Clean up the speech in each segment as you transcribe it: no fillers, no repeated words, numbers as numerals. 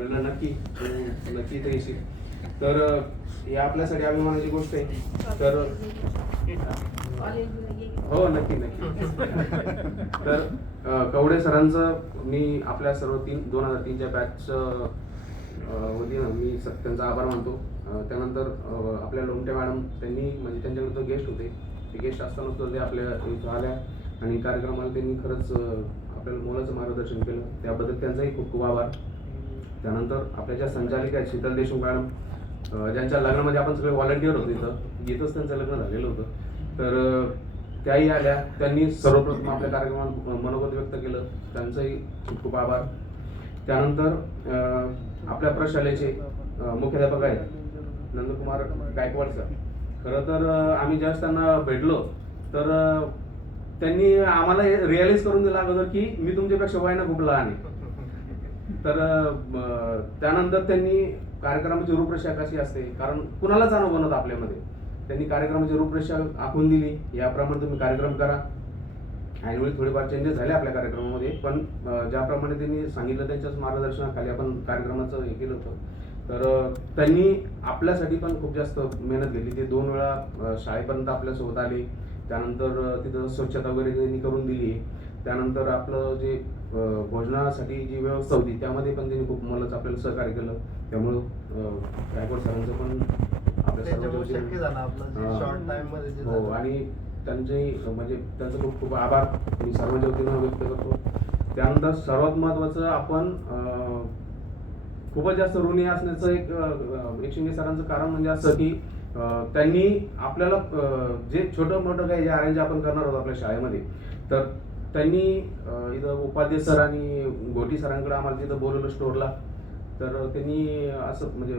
म्हणलं नक्की नक्की इथे येशील. तर ही आपल्यासाठी अभिमानाची गोष्ट आहे. तर हो नक्की नक्की. तर कवडे सरांचं मी आपल्या सर्व 2003च्या बॅचचं वतीनं मी त्यांचा आभार मानतो. त्यानंतर आपल्या लोमटे मॅडम त्यांनी म्हणजे त्यांच्याकडे तो गेस्ट होते, ते गेस्ट असताना सुद्धा ते आपल्या इथं आल्या आणि कार्यक्रमाला त्यांनी खरंच आपल्याला मोलाचं मार्गदर्शन केलं, त्याबद्दल त्यांचाही खूप खूप आभार. त्यानंतर आपल्या ज्या संचालिका आहेत शीतल देशमुख मॅडम, ज्यांच्या लग्नामध्ये आपण सगळे व्हॉलंटियर होतो, इथंच त्यांचं लग्न झालेलं होतं. तर त्याही आल्या, त्यांनी सर्वप्रथम आपल्या कार्यक्रमात मनोगत व्यक्त केलं, त्यांचंही खूप खूप आभार. त्यानंतर आपल्या प्रशालेचे मुख्याध्यापक आहेत नंदकुमार गायकवाड सर. खरं तर आम्ही ज्यावेळेस त्यांना भेटलो तर त्यांनी आम्हाला रिअलाइज करून दिलं अगोदर की मी तुमच्यापेक्षा वयानं खूप लहान आहे. तर त्यानंतर त्यांनी कार्यक्रमाची रूपरेषा कशी असते, कारण कुणालाच अनुभव नव्हता आपल्यामध्ये, त्यांनी कार्यक्रमाची रूपरेषा आखून दिली, याप्रमाणे तुम्ही कार्यक्रम करा. ॲन्युअली थोडेफार चेंजेस झाले आपल्या कार्यक्रमामध्ये, पण ज्याप्रमाणे त्यांनी सांगितलं त्यांच्याच मार्गदर्शनाखाली आपण कार्यक्रमाचं हे केलं होतं. तर त्यांनी आपल्यासाठी पण खूप जास्त मेहनत घेतली. ते 2 वेळा शाळेपर्यंत आपल्यासोबत आले. त्यानंतर तिथं स्वच्छता वगैरे त्यांनी करून दिली. त्यानंतर आपलं जे भोजनासाठी जी व्यवस्था होती त्यामध्ये पण त्यांनी खूप मोलाचं आपल्याला सहकार्य केलं. त्यामुळं गायकवाड सरांचं पण आपल्या सर्व हो आणि त्यांचेही म्हणजे त्यांचं खूप खूप आभार मी सर्वांच्या वतीनं व्यक्त करतो. त्यानंतर सर्वात महत्त्वाचं आपण खूपच जास्त ऋणी असण्याचं एक शिंदे सरांचं कारण म्हणजे असं की त्यांनी आपल्याला जे छोटं मोठं काही जे अरेंज आपण करणार आहोत आपल्या शाळेमध्ये, तर त्यांनी इथं उपाध्याय सर आणि गोटी सरांकडे आम्हाला तिथं बोलवलं स्टोरला. तर त्यांनी असं म्हणजे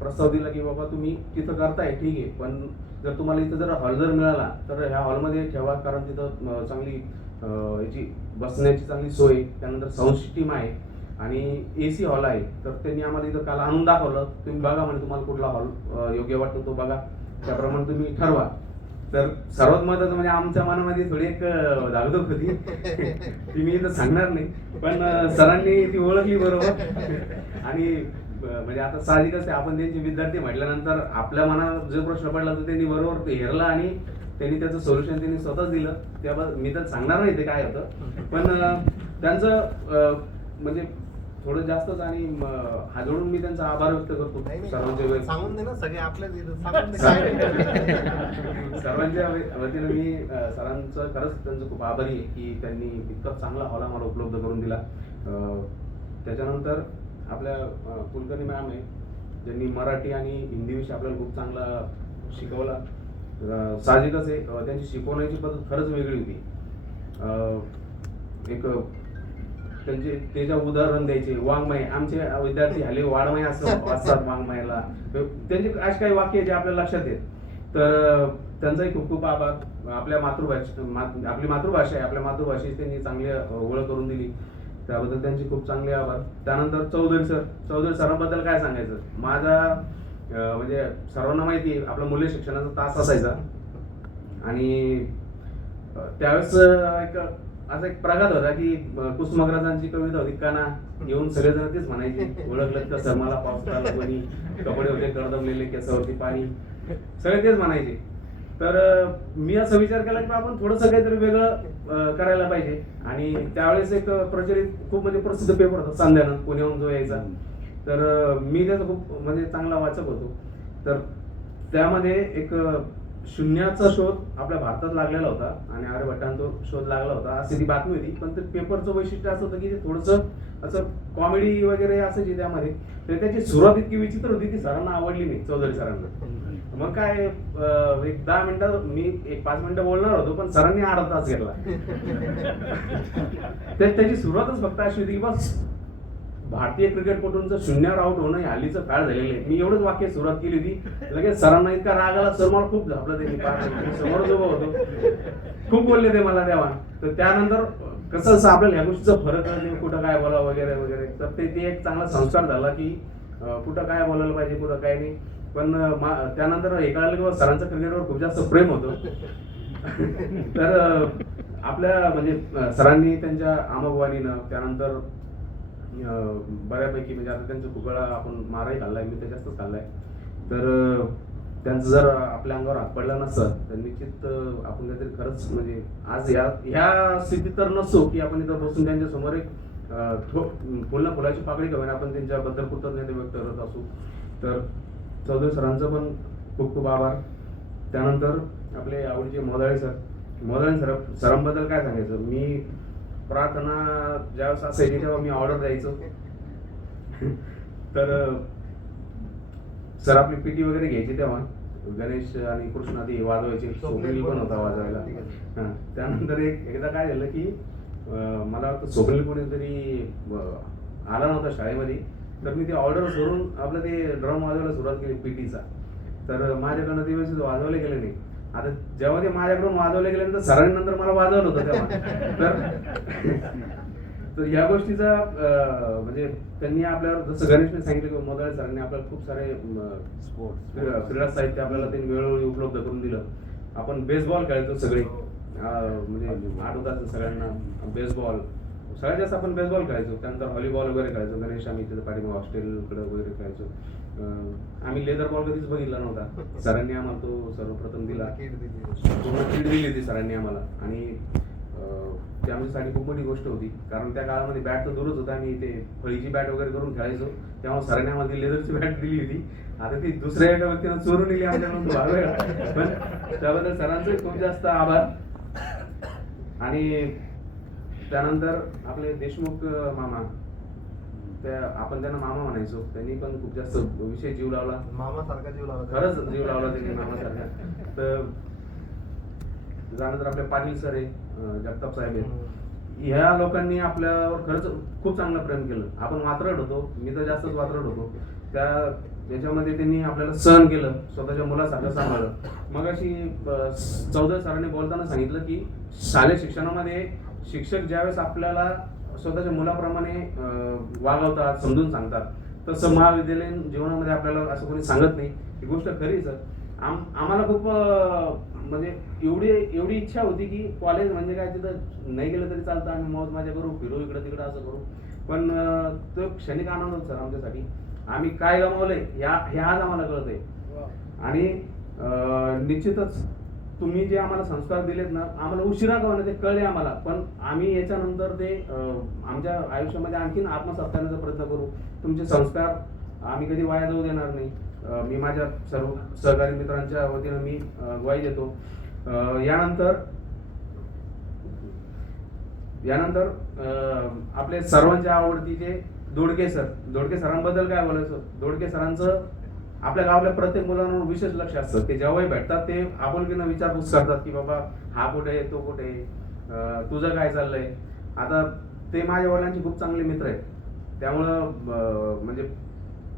प्रस्ताव दिला की बाबा तुम्ही तिथं करताय ठीक आहे, पण जर तुम्हाला इथं जर हॉल जर मिळाला तर ह्या हॉलमध्ये ठेवा, कारण तिथं चांगली याची बसण्याची चांगली सोय, त्यानंतर साऊंड सिस्टीम आहे आणि AC हॉल आहे. तर त्यांनी आम्हाला इथं काल आणून दाखवलं, तुम्ही बघा म्हणे तुम्हाला कुठला हॉल योग्य वाटतो तो बघा, त्याप्रमाणे तुम्ही ठरवा. तर सर्वात महत्त्वाचं म्हणजे आमच्या मनामध्ये थोडी एक धाकधूक होती ती मी इथं सांगणार नाही, पण सरांनी ती ओळखली बरोबर. आणि म्हणजे आता साहजिकच आहे, आपण त्यांचे विद्यार्थी म्हटल्यानंतर आपल्या मनात जो प्रश्न पडला तर त्यांनी बरोबर हेरला आणि त्यांनी त्याचं सोल्युशन त्यांनी स्वतःच दिलं. त्याबद्दल मी तर सांगणार नाही ते काय होतं, पण त्यांचं म्हणजे थोडं जास्तच आणि हात जोडून मी त्यांचा आभार व्यक्त करतो सर्वांच्या वेळेस. सांगून दे ना सगळे आपल्या सर्वांच्या वतीनं मी सरांचं खरंच त्यांचं खूप आभारी आहे की त्यांनी इतका चांगला हॉल आम्हाला उपलब्ध करून दिला. त्याच्यानंतर आपल्या कुलकर्णी मॅम आहे, ज्यांनी मराठी आणि हिंदी विषय आपल्याला खूप चांगला शिकवला. साहजिकच आहे, त्यांची शिकवण्याची पद्धत खरंच वेगळी होती. एक त्यांचे ते जे उदाहरण द्यायचे, वाङ्मय आमचे विद्यार्थी हल्ली वाङ्मय असं वाचतात वाङ्मयाला, त्यांचे असे काही वाक्य जे आपल्या लक्षात येत. तर त्यांचाही खूप खूप आभार. आपल्या आपली मातृभाषा आहे, आपल्या मातृभाषेची त्यांनी चांगली ओळख करून दिली, त्याबद्दल त्यांचे खूप चांगले आभार. त्यानंतर चौधरी सरांबद्दल काय सांगायचं, माझा म्हणजे सर्वांना माहिती आहे आपला मूल्य शिक्षणाचा तास असायचा आणि त्यावेळेस असा एक प्रघात होता की कुसुमाग्रजांची कविता होती काना, येऊन सगळेजण तेच म्हणायचे, ओळखलं तर सर मला पाऊस आला कोणी, कपडे होते कडदमलेले केसावरती पाणी, सगळे तेच म्हणायचे. तर मी असा विचार केला की आपण थोडंसं काहीतरी वेगळं करायला पाहिजे. आणि त्यावेळेस एक प्रचलित खूप म्हणजे प्रसिद्ध पेपर होता संध्यानंद, पुण्याहून जो यायचा. तर मी त्याचा खूप म्हणजे चांगला वाचक होतो. तर त्यामध्ये एक शून्याचा शोध आपल्या भारतात लागलेला होता आणि आर्यभट्टांचा तो शोध लागला होता अशी ती बातमी होती. पण ते पेपरचं वैशिष्ट्य असं होतं की ते थोडंसं असं कॉमेडी वगैरे असायची त्यामध्ये. तर त्याची सुरुवात इतकी विचित्र होती की सरांना आवडली नाही, चौधरी सरांना. मग काय एक 10 मिनिटं मी एक 5 मिनिटं बोलणार होतो, पण सरांनी अर्धा तास घेतला. त्याची सुरुवातच फक्त अशी होती की बस भारतीय क्रिकेटपटूंचं शून्यावर आउट होणं हे हल्लीचं फॅड झालेलं आहे. मी एवढंच वाक्य सुरुवात केली होती, लगेच सरांना इतका राग आला, सर मला खूप झापलं त्यांनी, समोर उभं होतो, खूप बोलले ते मला तेव्हा. तर त्यानंतर कसं असं आपल्याला ह्या गोष्टीचा फरक कळते, कुठं काय बोलावं वगैरे वगैरे. तर ते एक चांगला संस्कार झाला की कुठं काय बोलायला पाहिजे, कुठं काय नाही. पण त्यानंतर हे कळालं की सरांचं क्रिकेटवर खूप जास्त प्रेम होतं. तर आपल्या म्हणजे सरांनी त्यांच्या आमोगवाणीनं, त्यानंतर बऱ्यापैकी म्हणजे आता त्यांचा खूप वेळा आपण मारही खाल्लाय, मी तर जास्तच खाल्लाय. तर त्यांचं जर आपल्या अंगावर हात पडला नसता तर निश्चित आपण काहीतरी खरंच म्हणजे आज ह्या स्थितीत तर नसतो की आपण इथं बसून त्यांच्या समोर एक फुल ना फुलाची पाकळी घेऊन आपण त्यांच्याबद्दल कृतज्ञता व्यक्त करत असू. तर चौधरी सरांचं पण खूप खूप आभार. त्यानंतर आपले आवडीचे मोदाळे सरांबद्दल काय सांगायचं. मी प्रार्थना ज्यावेळेस असायची तेव्हा मी ऑर्डर द्यायचो. तर सर आपली पीटी वगैरे घ्यायची तेव्हा गणेश आणि कृष्णा ती वाजवायचे, सोबील पण होता वाजवायला. त्यानंतर एकदा काय झालं की मला वाटतं सोबील कोणीतरी आला नव्हता शाळेमध्ये, तर मी ते ऑर्डर सोडून आपलं ते ड्रम वाजवायला सुरुवात केली पीटीचा. तर माझ्याकडनं ते व्यवस्थित वाजवले गेले नाही. आता जेव्हा ते माझ्याकडून वाजवले गेले तर सरांनी नंतर मला वाजवलं होतं तेव्हा. तर ह्या गोष्टीचा म्हणजे त्यांनी आपल्याला जसं गणेशने सांगितलं की मोदाळे सरांनी आपल्याला खूप सारे क्रीडा साहित्य आपल्याला त्यांनी वेळोवेळी उपलब्ध करून दिलं. आपण बेसबॉल खेळायचो सगळे, म्हणजे आठवतात सगळ्यांना बेसबॉल, सगळ्यात जास्त आपण बेसबॉल खेळायचो. त्यानंतर व्हॉलीबॉल वगैरे खेळायचो. गणेश आम्ही तिथं पाठीमागे हॉस्टेलकडे वगैरे खेळायचो. आम्ही लेदर बॉल कधीच बघितला नव्हता. सरांनी आम्हाला तो सर्वप्रथम दिला, पूर्ण किट दिली होती सरांनी आम्हाला. आणि ती आमच्यासाठी खूप मोठी गोष्ट होती, कारण त्या काळामध्ये बॅट तर दूरच होता. आम्ही ते फळीची बॅट वगैरे करून खेळायचो. तेव्हा सरांनी आम्हाला ती लेदरची बॅट दिली होती. आता ती दुसऱ्या एका व्यक्तीनं चोरून नेली आमच्याकडून, भाग वेगळा. पण त्याबद्दल सरांचे खूप जास्त आभार. आणि त्यानंतर आपले देशमुख मामा, त्या आपण त्यांना मामा म्हणायचो, त्यांनी पण खूप जास्त विषय जीव लावला. मामा सारखा जीव लावला, खरंच जीव लावला त्यांनी मामासारखा. तर त्यानंतर आपले पाटील सर आहे, जगताप साहेब आहेत. ह्या लोकांनी आपल्यावर खरंच खूप चांगलं प्रेम केलं. आपण वात्रट होतो, मी तर जास्तच वात्रट होतो. त्याच्यामध्ये त्यांनी आपल्याला सहन केलं, स्वतःच्या मुलासारखं सांभाळलं. मग अशी चौधरी सरांनी बोलताना सांगितलं की शालेय शिक्षणामध्ये शिक्षक ज्यावेळेस आपल्याला स्वतःच्या मुलाप्रमाणे वागवतात, समजून सांगतात, तसं महाविद्यालयीन जीवनामध्ये आपल्याला असं कोणी सांगत नाही. ही गोष्ट खरीच. आम्हाला खूप म्हणजे एवढी इच्छा होती की कॉलेज म्हणजे काय, तिथं नाही गेलं तरी चालतं, आम्ही मौज मजा करू, फिरू इकडं तिकडं असं करू. पण तो क्षणिक आनंद होता सर आमच्यासाठी. आम्ही काय गमावलंय हे आज आम्हाला कळतंय. आणि निश्चितच तुम्ही जे आम्हाला संस्कार दिलेत ना, आम्हाला उशिरा का होईना ते कळले आम्हाला, पण आम्ही याच्यानंतर ते आमच्या आयुष्यामध्ये आणखीन आत्मसात करण्याचा प्रयत्न करू. तुमचे संस्कार आम्ही कधी वाया जाऊ देणार नाही. मी माझ्या सर्व सहकारी मित्रांच्या वतीनं मी ग्वाही देतो. यानंतर आपले सर्वांच्या आवडतीचे दोडके सरांबद्दल काय बोलायचं. दोडके सरांचं आपल्या गावातल्या प्रत्येक मुलांवर विशेष लक्ष असतं. ते जेव्हाही भेटतात ते आपुलकीनं विचारपूस करतात की बाबा हा कुठे आहे, तो कुठे आहे, तुझं काय चाललंय. आता ते माझ्या वडिलांचे खूप चांगले मित्र आहेत. त्यामुळं म्हणजे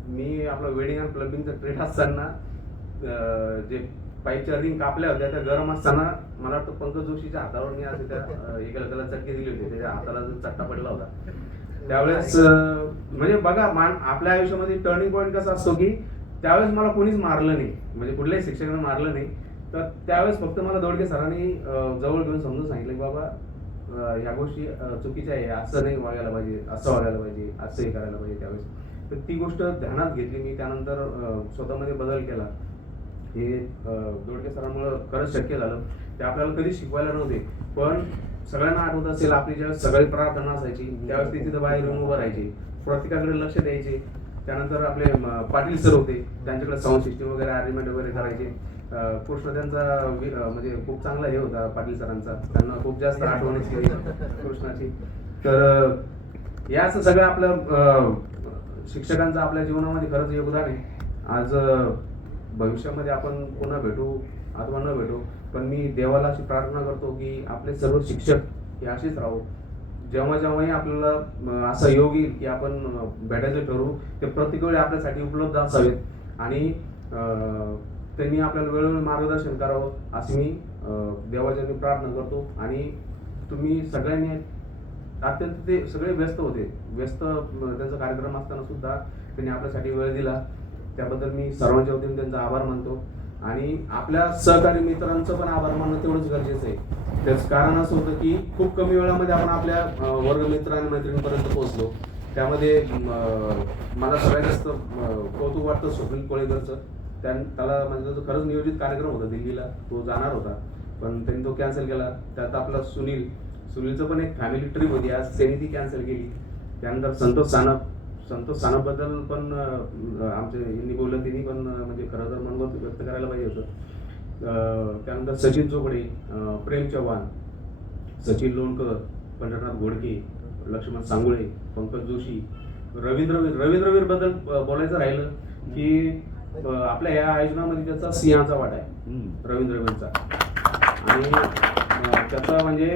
मी आपलं वेडिंग आणि प्लंबिंगचं ट्रेड असताना जे पाईपच्या रिंग कापल्या होत्या त्या गरम असताना मला वाटतं पंकज जोशीच्या हातावर मी असे त्या एकाला त्याला चटके दिली होती, त्याच्या हाताला चट्टा पडला होता. त्यावेळेस म्हणजे बघा आपल्या आयुष्यामध्ये टर्निंग पॉईंट कसा असतो की त्यावेळेस मला कोणीच मारलं नाही, म्हणजे कुठल्याही शिक्षकाने मारलं नाही. तर त्यावेळेस फक्त मला दोडके सरांनी जवळ घेऊन समजून सांगितलं की बाबा ह्या गोष्टी चुकीच्या आहे, असं नाही वागायला पाहिजे, असं वागायला पाहिजे, असं हे करायला पाहिजे. त्यावेळेस तर ती गोष्ट ध्यानात घेतली मी. त्यानंतर स्वतःमध्ये बदल केला. हे दोडके सरांमुळे खरंच शक्य झालं. ते आपल्याला कधी शिकवायला नव्हते, पण सगळ्यांना आठवत असेल आपली ज्यावेळेस सगळी प्रार्थना असायची त्यावेळेस ते तिथं बाहेर येऊन उभं राहायचे, प्रत्येकाकडे लक्ष द्यायचे. त्यानंतर आपले पाटील सर होते, त्यांच्याकडे साऊंड सिस्टीम वगैरे अरेंजमेंट वगैरे करायचे. कृष्ण त्यांचा म्हणजे खूप चांगला हे होता पाटील सरांचा, त्यांना खूप जास्त आठवण केली कृष्णाची. तर या असं सगळं आपलं शिक्षकांचं आपल्या जीवनामध्ये खरंच योगदान आहे. आज भविष्यामध्ये आपण पुन्हा भेटू अथवा न भेटू, पण मी देवाला अशी प्रार्थना करतो की आपले सर्व शिक्षक हे असेच राहू. जेव्हाही आपल्याला असा योग येईल की आपण भेटायचं ठरवू, ते प्रत्येक वेळी आपल्यासाठी उपलब्ध असावेत आणि त्यांनी आपल्याला वेळोवेळी मार्गदर्शन करावं अशी मी देवाच्या प्रार्थना करतो. आणि तुम्ही सगळ्यांनी अत्यंत ते सगळे व्यस्त त्यांचा कार्यक्रम असताना सुद्धा त्यांनी आपल्यासाठी वेळ दिला, त्याबद्दल मी सर्वांच्या वतीने त्यांचा आभार मानतो. आणि आपल्या सहकारी मित्रांचं पण आभार मानणं तेवढंच गरजेचं आहे. त्याच कारण असं होतं की खूप कमी वेळामध्ये आपण आपल्या वर्गमित्र आणि मैत्रिणींपर्यंत पोहोचलो. त्यामध्ये मला सगळ्यात जास्त कौतुक वाटतं स्वप्नील कोळेकरचं. त्याला म्हणजे जो खरंच नियोजित कार्यक्रम होता दिल्लीला, तो जाणार होता पण त्यांनी तो कॅन्सल केला. त्यात आपला सुनीलचं पण एक फॅमिली ट्रिप होती, आज त्यांनी ती कॅन्सल केली. त्यानंतर संतोष सानपबद्दल पण आमचे यांनी बोललं, त्यांनी पण म्हणजे खरं तर मनोगत व्यक्त करायला पाहिजे होतं. त्यानंतर सचिन चोपडे, प्रेम चव्हाण, सचिन लोणकर, पंढरनाथ घोडके, लक्ष्मण सांगुळे, पंकज जोशी, रवींद्रवीर बद्दल बोलायचं राहिलं की आपल्या या आयोजनामध्ये त्याचा सिंहाचा वाटा आहे रवींद्रवीरचा. आणि त्याचा म्हणजे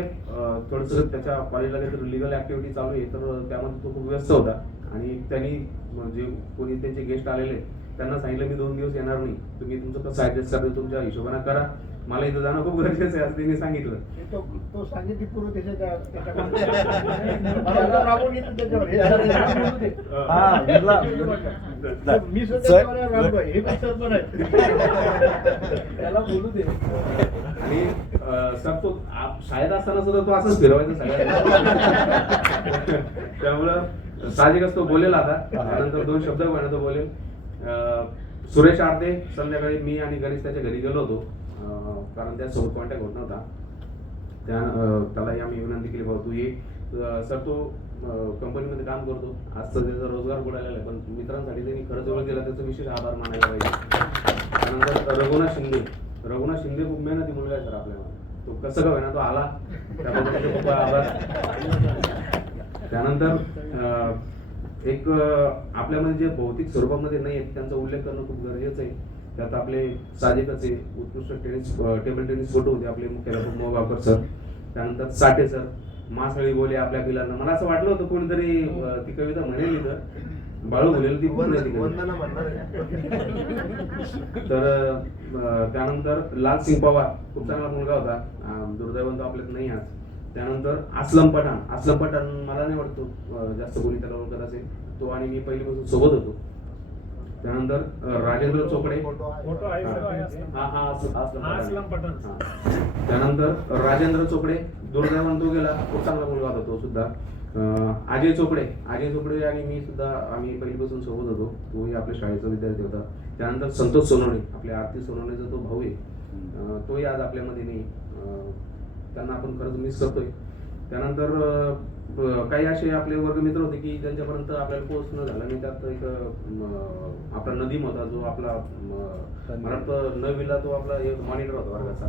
थोडंसं त्याच्या कॉलेजला काहीतरी लिगल ऍक्टिव्हिटी चालू आहे, तर त्यामध्ये तो खूप व्यस्त होता. आणि त्यांनी जे कोणी त्यांचे गेस्ट आलेले त्यांना सांगितलं मी 2 दिवस येणार नाही, तुम्ही तुमचं कसं ऍडजस्ट करतो तुमच्या हिशोबाने करा, मला इथं जाणं खूप गरजेचं आहे असं त्यांनी सांगितलं. तो सांगितली पूर्व मी त्याला बोलू दे. आणि सर तो शाळेत असताना सुद्धा तो असंच फिरवायचा सगळ्यांना. त्यामुळं साहजिकच तो बोलेल. आता त्यानंतर 2 शब्द तो बोलेल. सुरेश आरते, संध्याकाळी मी आणि गणेश त्याच्या घरी गेलो होतो, कारण त्यासोबत कॉन्टॅक्ट होत नव्हता. त्यालाही आम्ही विनंती केली बाबा तू ये. सर तो कंपनीमध्ये काम करतो, आज तर त्याचा रोजगार बुडालेला आहे, पण मित्रांसाठी त्यांनी खरंच वेळ दिला, त्याचा विशेष आभार मानायला पाहिजे. त्यानंतर रघुनाथ शिंदे खूप मेहनती मुलगा आहे सर आपल्याला, तो कसं का होईना तो आला, त्याबद्दल त्याचे खूप आभार. त्यानंतर एक आपल्यामध्ये जे भौतिक स्वरूपामध्ये नाही आहेत त्यांचा उल्लेख करणं खूप गरजेचं आहे. त्यात आपले साहजिकच आहे उत्कृष्ट टेबल टेनिसपटू होते आपले मुख्याध्यापक मोगावकर सर. त्यानंतर साठे सर, मासळी बोले आपल्या पिलांना. मला असं वाटलं होतं कोणीतरी ती कविता म्हणेल इथं, बाळू बोलेल ती पूर्ण ती कविता. तर त्यानंतर लालसिंग पवार खूप चांगला मुलगा होता, दुर्दैवाने तो आपल्यात नाही आज. त्यानंतर असलम पठाण मला नाही वाटतो जास्त कोणी त्याला ओळखत असेल, तो आणि मी पहिलीपासून सोबत होतो. त्यानंतर राजेंद्र चोपडे, त्यानंतर राजेंद्र चोपडे, दुर्दैवाने तो गेला, खूप चांगला मुलगा होता तो सुद्धा. अजय चोपडे आणि मी सुद्धा आम्ही पहिलीपासून सोबत होतो, तोही आपल्या शाळेचा विद्यार्थी होता. त्यानंतर संतोष सोनवणे, आपल्या आरती सोनवणेचा तो भाऊ आहे, तोही आज आपल्यामध्ये नाही, त्यांना आपण खरंच मिस करतोय. त्यानंतर काही असे आपले वर्गमित्र होते की ज्यांच्यापर्यंत आपल्याला पोहोचणं झालं नाही. त्यात एक आपला नदीम होता, जो आपला मला वाटतं 9वीला तो आपला एक मॉनिटर होता वर्गाचा.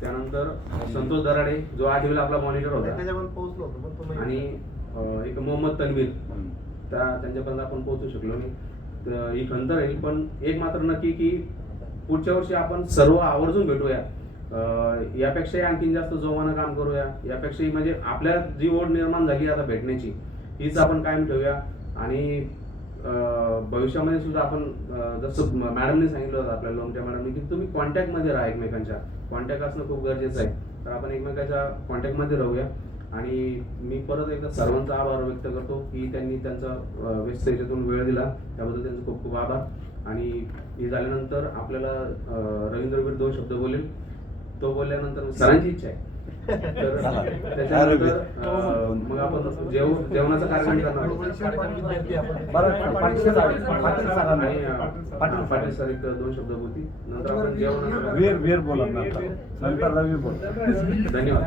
त्यानंतर संतोष दराडे, जो 8वीला आपला मॉनिटर होता. आणि एक मोहम्मद तन्वीर, त्यांच्यापर्यंत आपण पोहोचू शकलो नाही. तर ही खंत राहील, पण एक मात्र नक्की की पुढच्या वर्षी आपण सर्व आवर्जून भेटूया, यापेक्षाही आणखीन जास्त जोमानं काम करूया. यापेक्षाही म्हणजे आपल्या जी ओढ निर्माण झाली आता भेटण्याची, हीच आपण कायम ठेवूया. आणि भविष्यामध्ये सुद्धा आपण जसं मॅडमने सांगितलं होतं आपल्याला, लोमट्या मॅडमने, की तुम्ही कॉन्टॅक्टमध्ये राहा, एकमेकांच्या कॉन्टॅक्ट असणं खूप गरजेचं आहे. तर आपण एकमेकांच्या कॉन्टॅक्टमध्ये राहूया. आणि मी परत एकदा सर्वांचा आभार व्यक्त करतो की त्यांनी त्यांचा व्यस्त याच्यातून वेळ दिला, त्याबद्दल त्यांचे खूप खूप आभार. आणि हे झाल्यानंतर आपल्याला रवींद्रवीर 2 शब्द बोलेल, तो बोलल्यानंतर सरांची इच्छा आहे तर त्याच्यानंतर मग आपण जेवणाचा कार्यक्रम करणार. पाटील सर एक 2 शब्द बोलतील, नंतर आपण जेवणाचा. वीर बोला, नंतर रवी बोल. धन्यवाद.